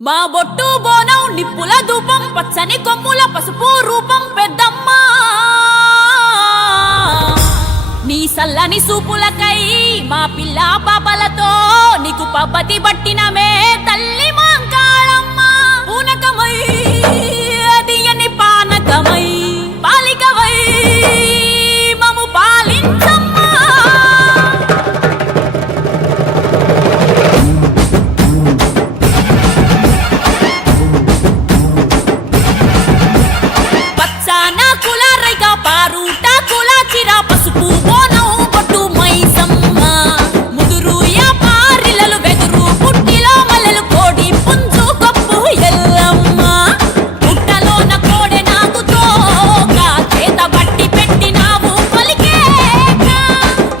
మా బొట్టు బోనం నిప్పుల ధూపం పచ్చని కొమ్ముల పసుపు రూపం పెద్దమ్మ నీ సల్లని సూపులకై మా పిల్ల పాపలతో నీకు పబ్బతి పట్టినమే తల్లి మాంకాళమ్మ పూనకమై అదియని పానకమై పాలికవై మము పాలించమ్మ పసుపు బోనం బొట్టు మైసమ్మ ముదురు యాపారిలలు వెదురు పుట్టిలో మల్లెలు కోడి పుంజు కప్పు ఎల్లమ్మ పుట్టలోన కోడె నాగుతో చేత బట్టి పెట్టినావు కొలికేక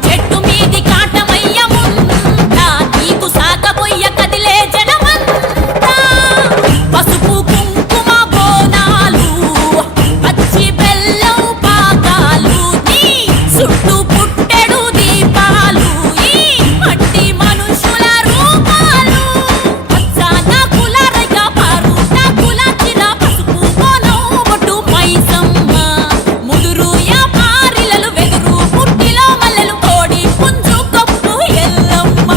చెట్టు మీది కాటమయ్యముందా నీకు సాగబోయ్య కదిలే జనమంతా పసుపు కుంకుమ బోనాలు పచ్చి బెల్లం పాకాలు చుట్టూ పుట్టెడు దీపాలు ఈ మట్టి మనుషుల రూపాలు పచ్చాన కులరగ పారుట కులచిన పసుపు బోనం బొట్టు మైసమ్మ ముదురు యాపారిలలు వెదురు పుట్టిలో మల్లెలు కోడి పుంజు కప్పు ఎల్లమ్మ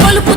కొలుపు